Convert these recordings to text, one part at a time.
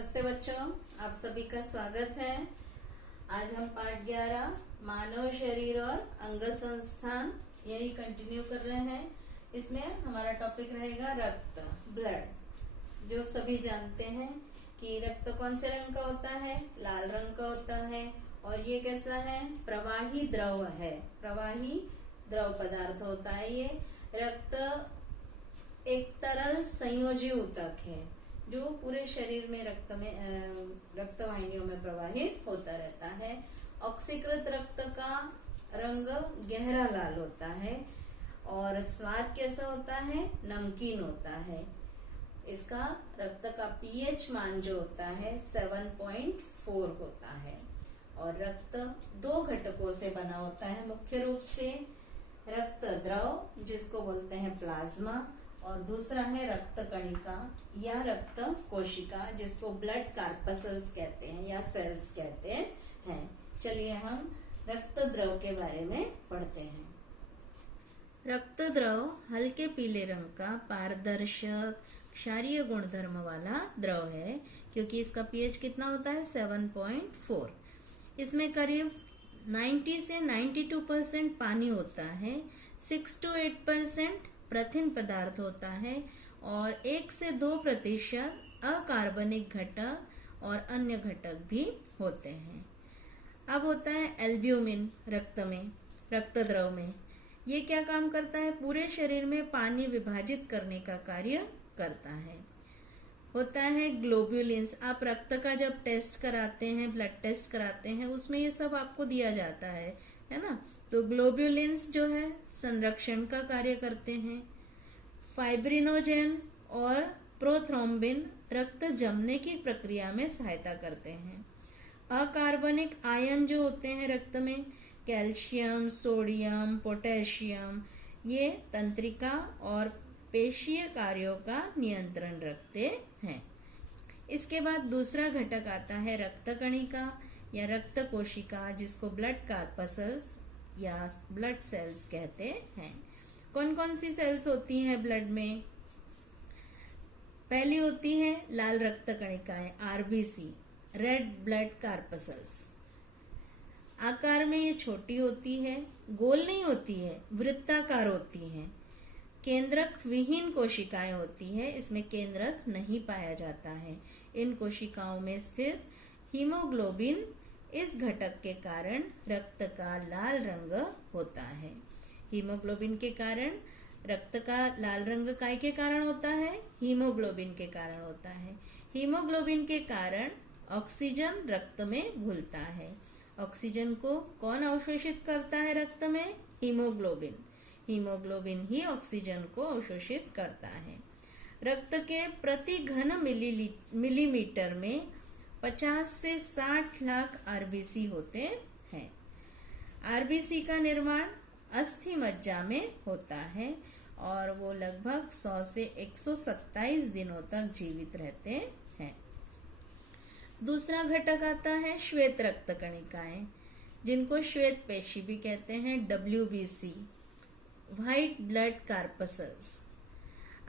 नमस्ते बच्चों, आप सभी का स्वागत है। आज हम पाठ 11 मानव शरीर और अंग संस्थान यही कंटिन्यू कर रहे हैं। इसमें हमारा टॉपिक रहेगा रक्त, ब्लड। जो सभी जानते हैं कि रक्त कौन से रंग का होता है, लाल रंग का होता है। और ये कैसा है, प्रवाही द्रव है, प्रवाही द्रव पदार्थ होता है। ये रक्त एक तरल संयोजी ऊतक है जो पूरे शरीर में रक्त वाहिनियों में प्रवाहित होता रहता है। ऑक्सीकृत रक्त का रंग गहरा लाल होता है और स्वाद कैसा होता है, नमकीन होता है। इसका रक्त का पीएच मान जो होता है 7.4 होता है। और रक्त दो घटकों से बना होता है मुख्य रूप से, रक्त द्रव जिसको बोलते हैं प्लाज्मा, और दूसरा है रक्त कणिका या रक्त कोशिका जिसको ब्लड कार्पसल्स कहते हैं या सेल्स कहते हैं। चलिए हम रक्त द्रव के बारे में पढ़ते हैं। रक्त द्रव हल्के पीले रंग का पारदर्शक क्षारीय गुणधर्म वाला द्रव है, क्योंकि इसका पीएच कितना होता है 7.4। इसमें करीब 90 से 92% पानी होता है, 6 to 8% प्रथिन पदार्थ होता है और 1 से 2% अकार्बनिक घटक और अन्य घटक भी होते हैं। अब होता है एल्ब्यूमिन रक्त द्रव में। ये क्या काम करता है, पूरे शरीर में पानी विभाजित करने का कार्य करता है। होता है ग्लोब्युलिन्स। आप रक्त का जब टेस्ट कराते हैं, ब्लड टेस्ट कराते हैं, उसमें ये सब आपको दिया जाता है ना। तो ग्लोब्युलिन्स जो है संरक्षण का कार्य करते हैं। फाइब्रिनोजेन और प्रोथ्रोम्बिन रक्त जमने की प्रक्रिया में सहायता करते हैं। अकार्बनिक आयन जो होते हैं रक्त में, कैल्शियम, सोडियम, पोटेशियम, ये तंत्रिका और पेशीय कार्यों का नियंत्रण रखते हैं। इसके बाद दूसरा घटक आता है रक्त कणिका या रक्त कोशिका जिसको ब्लड कार्पसल्स या ब्लड सेल्स कहते हैं। कौन कौन सी सेल्स होती हैं ब्लड में? पहली होती है लाल रक्त कणिकाएं, आरबीसी, रेड ब्लड कार्पसल्स। आकार में ये छोटी होती है, गोल नहीं होती है, वृत्ताकार होती है। केंद्रक विहीन कोशिकाएं होती है, इसमें केंद्रक नहीं पाया जाता है। इन कोशिकाओं में स्थित हीमोग्लोबिन इस घटक के कारण रक्त का लाल रंग होता है। हीमोग्लोबिन के कारण रक्त का लाल रंग काय के कारण होता है? हीमोग्लोबिन के कारण होता है। हीमोग्लोबिन के कारण ऑक्सीजन रक्त में घुलता है। ऑक्सीजन को कौन अवशोषित करता है रक्त में? हीमोग्लोबिन। हीमोग्लोबिन ही ऑक्सीजन को अवशोषित करता है। रक्त के प्रति घन मिलीमीटर में 50 से 60 लाख आरबीसी होते हैं। आरबीसी का निर्माण अस्थि मज्जा में होता है और वो लगभग 100 से 127 दिनों तक जीवित रहते हैं। दूसरा घटक आता है श्वेत रक्त कणिकाएं, जिनको श्वेत पेशी भी कहते हैं, WBC, व्हाइट ब्लड कार्पसल्स।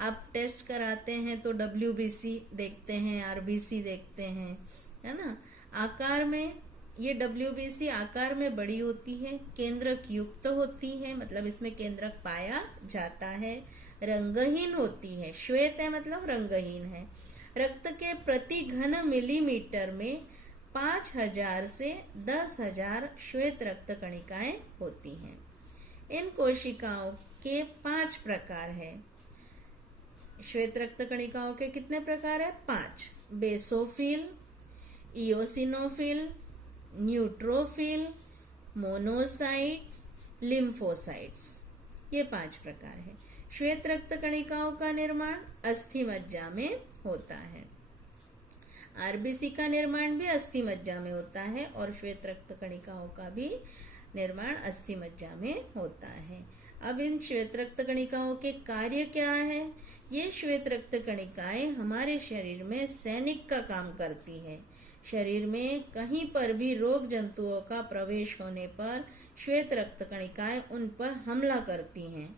आप टेस्ट कराते हैं तो WBC देखते हैं, RBC देखते हैं, है ना। आकार में ये WBC आकार में बड़ी होती है, केंद्रक युक्त होती है, मतलब इसमें केंद्रक पाया जाता है। रंगहीन होती है, श्वेत है मतलब रंगहीन है। रक्त के प्रति घन मिलीमीटर में 5000 से 10,000 श्वेत रक्त कणिकाएं होती हैं। इन कोशिकाओं के 5 प्रकार है। श्वेत रक्त कणिकाओं के कितने प्रकार है? 5। Basophil, eosinophil, neutrophil, monocytes, lymphocytes, ये 5 प्रकार है। श्वेत रक्त कणिकाओं का निर्माण अस्थि मज्जा में होता है। आरबीसी का निर्माण भी अस्थि मज्जा में होता है और श्वेत रक्त कणिकाओं का भी निर्माण अस्थि मज्जा में होता है। अब इन श्वेत रक्त कणिकाओं के कार्य क्या है? ये श्वेत रक्त कणिकाएं हमारे शरीर में सैनिक का काम करती है। शरीर में कहीं पर भी रोग जंतुओं का प्रवेश होने पर श्वेत रक्त कणिकाएं उन पर हमला करती हैं।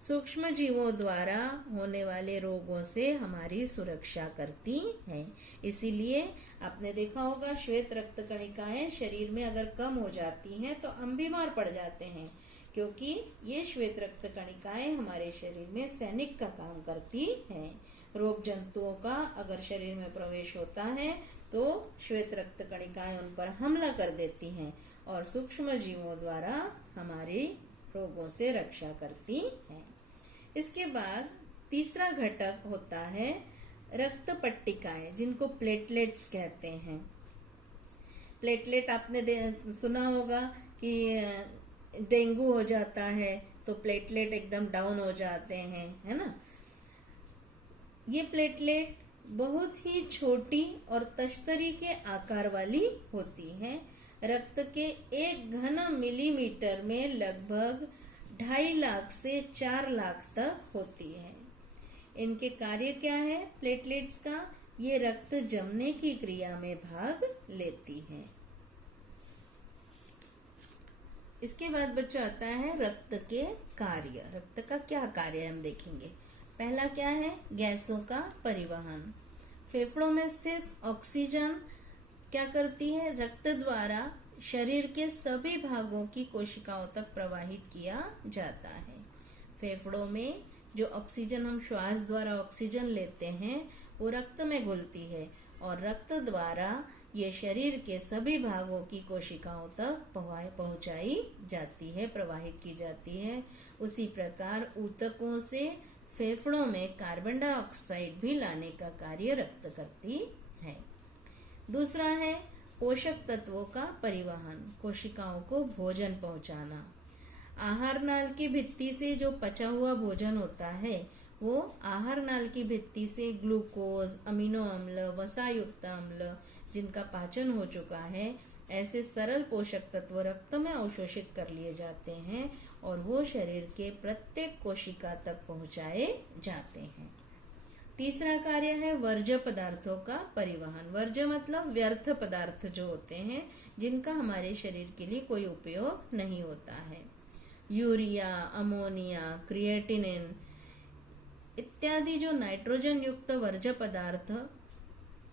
सूक्ष्म जीवों द्वारा होने वाले रोगों से हमारी सुरक्षा करती है। इसीलिए आपने देखा होगा श्वेत रक्त कणिकाएं शरीर में अगर कम हो जाती हैं तो हम बीमार पड़ जाते हैं, क्योंकि ये श्वेत रक्त कणिकाएं हमारे शरीर में सैनिक का काम करती हैं। रोग जंतुओं का अगर शरीर में प्रवेश होता है तो श्वेत रक्त कणिकाएं उन पर हमला कर देती हैं और सूक्ष्म जीवों द्वारा हमारी रोगों से रक्षा करती हैं। इसके बाद तीसरा घटक होता है रक्त पट्टिकाएं, जिनको प्लेटलेट्स कहते हैं। प्लेटलेट आपने सुना होगा कि डेंगू हो जाता है तो प्लेटलेट एकदम डाउन हो जाते हैं, है ना। ये प्लेटलेट बहुत ही छोटी और तश्तरी के आकार वाली होती हैं। रक्त के 1 घन मिलीमीटर में लगभग 2.5 लाख से 4 लाख तक होती है। इनके कार्य क्या है प्लेटलेट्स का? ये रक्त जमने की क्रिया में भाग लेती हैं। इसके बाद बच्चों आता है रक्त के कार्य। रक्त का क्या कार्य है हम देखेंगे। पहला क्या है? गैसों का परिवहन। फेफड़ों में स्थित ऑक्सीजन क्या करती है? रक्त द्वारा शरीर के सभी भागों की कोशिकाओं तक प्रवाहित किया जाता है। फेफड़ों में जो ऑक्सीजन हम श्वास द्वारा ऑक्सीजन लेते हैं वो रक्त में घुलती है और रक्त द्वारा ये शरीर के सभी भागों की कोशिकाओं तक पहुंचाई जाती है, प्रवाहित की जाती है। उसी प्रकार ऊतकों से फेफड़ों में कार्बन डाइऑक्साइड भी लाने का कार्य रक्त करती है। दूसरा है पोषक तत्वों का परिवहन, कोशिकाओं को भोजन पहुंचाना। आहार नाल की भित्ति से जो पचा हुआ भोजन होता है वो आहार नाल की भित्ति से ग्लूकोज, अमीनो अम्ल, वसायुक्त अम्ल जिनका पाचन हो चुका है, ऐसे सरल पोषक तत्व रक्त में अवशोषित कर लिए जाते हैं और वो शरीर के प्रत्येक कोशिका तक पहुंचाए जाते हैं। तीसरा कार्य है वर्ज्य पदार्थों का परिवहन। वर्ज्य मतलब व्यर्थ पदार्थ जो होते हैं जिनका हमारे शरीर के लिए कोई उपयोग नहीं होता है। यूरिया, अमोनिया, क्रिएटिनिन इत्यादि जो नाइट्रोजन युक्त वर्ज्य पदार्थ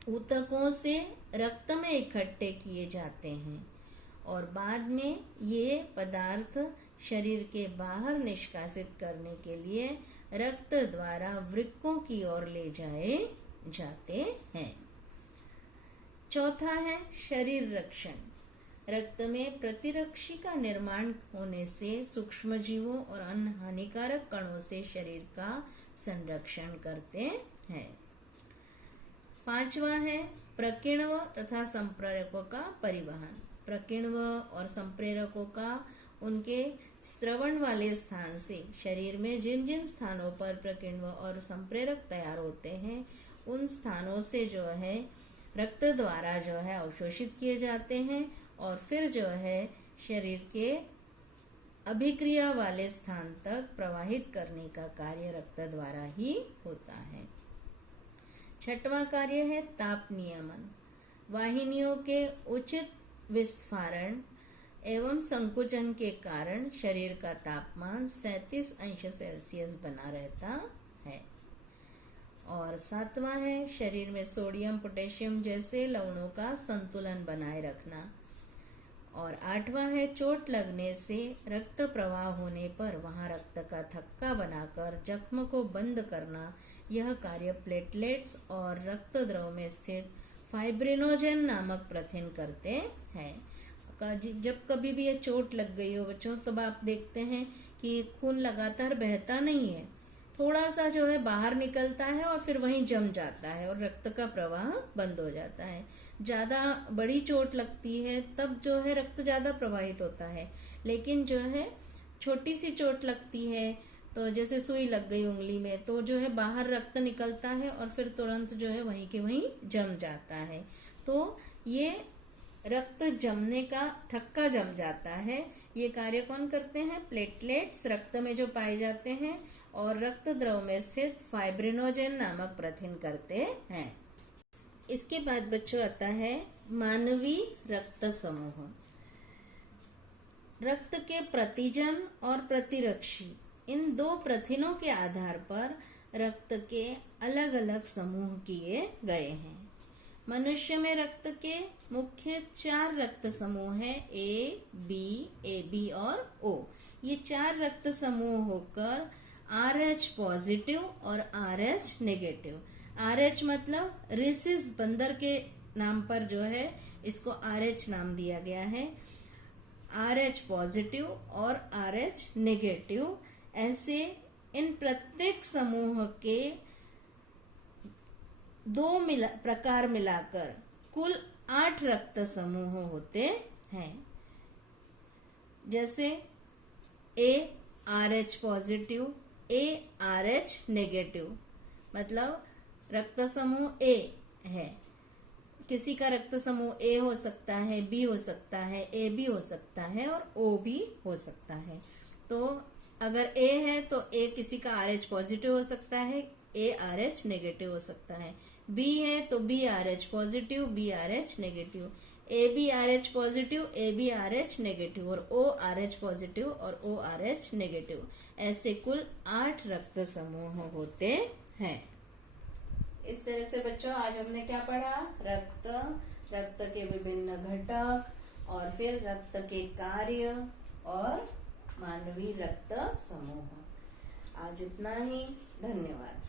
ऊतकों से रक्त में इकट्ठे किए जाते हैं और बाद में ये पदार्थ शरीर के बाहर निष्कासित करने के लिए रक्त द्वारा वृक्कों की ओर ले जाए जाते हैं। चौथा है शरीर रक्षण। रक्त में प्रतिरक्षी का निर्माण होने से सूक्ष्म जीवों और अन्य हानिकारक कणों से शरीर का संरक्षण करते हैं। पांचवा है प्रकीर्णव तथा संप्रेरकों का परिवहन। प्रकीर्णव और संप्रेरकों का उनके स्रवण वाले स्थान से शरीर में जिन जिन स्थानों पर प्रकीर्णव और संप्रेरक तैयार होते हैं उन स्थानों से जो है रक्त द्वारा जो है अवशोषित किए जाते हैं और फिर जो है शरीर के अभिक्रिया वाले स्थान तक प्रवाहित करने का कार्य रक्त द्वारा ही होता है। छठवां कार्य है ताप नियमन। वाहिनियों के उचित विस्फारण एवं संकुचन के कारण शरीर का तापमान 37 अंश सेल्सियस बना रहता है। और सातवां है शरीर में सोडियम, पोटेशियम जैसे लवणों का संतुलन बनाए रखना। और आठवां है चोट लगने से रक्त प्रवाह होने पर वहां रक्त का थक्का बनाकर जख्म को बंद करना। यह कार्य प्लेटलेट्स और रक्त द्रव में स्थित फाइब्रिनोजेन नामक प्रोटीन करते हैं। जब कभी भी ये चोट लग गई हो बच्चों, तब आप देखते हैं कि खून लगातार बहता नहीं है, थोड़ा सा जो है बाहर निकलता है और फिर वहीं जम जाता है और रक्त का प्रवाह बंद हो जाता है। ज़्यादा बड़ी चोट लगती है तब जो है रक्त ज़्यादा प्रवाहित होता है, लेकिन जो है छोटी सी चोट लगती है तो जैसे सुई लग गई उंगली में तो जो है बाहर रक्त निकलता है और फिर तुरंत जो है वहीं के वहीं जम जाता है। तो ये रक्त जमने का, थक्का जम जाता है, ये कार्य कौन करते हैं? प्लेटलेट्स रक्त में जो पाए जाते हैं और रक्त द्रव में स्थित फाइब्रिनोजेन नामक प्रोटीन करते हैं। इसके बाद बच्चों आता है मानवीय रक्त समूह। रक्त के प्रतिजन और प्रतिरक्षी इन 2 प्रथिनों के आधार पर रक्त के अलग अलग समूह किए गए हैं। मनुष्य में रक्त के मुख्य 4 रक्त समूह हैं, ए बी और ओ। ये 4 रक्त समूह होकर RH पॉजिटिव और RH नेगेटिव। RH मतलब रिसिस बंदर के नाम पर जो है इसको RH नाम दिया गया है। RH पॉजिटिव और RH नेगेटिव, ऐसे इन प्रत्येक समूह के 2 प्रकार मिलाकर कुल 8 रक्त समूह होते हैं। जैसे RH पॉजिटिव, RH नेगेटिव, मतलब रक्त समूह A है। किसी का रक्त समूह A हो सकता है, B हो सकता है, AB हो सकता है और O भी हो सकता है। तो अगर A है तो A किसी का RH पॉजिटिव हो सकता है, A RH नेगेटिव हो सकता है। B है तो B RH positive, B RH negative. AB RH positive, AB RH negative और O RH पॉजिटिव और O RH नेगेटिव। ऐसे कुल 8 रक्त समूह होते हैं। इस तरह से बच्चों आज हमने क्या पढ़ा? रक्त के विभिन्न घटक और फिर रक्त के कार्य और मानवीय रक्त समूह। आज इतना ही। धन्यवाद।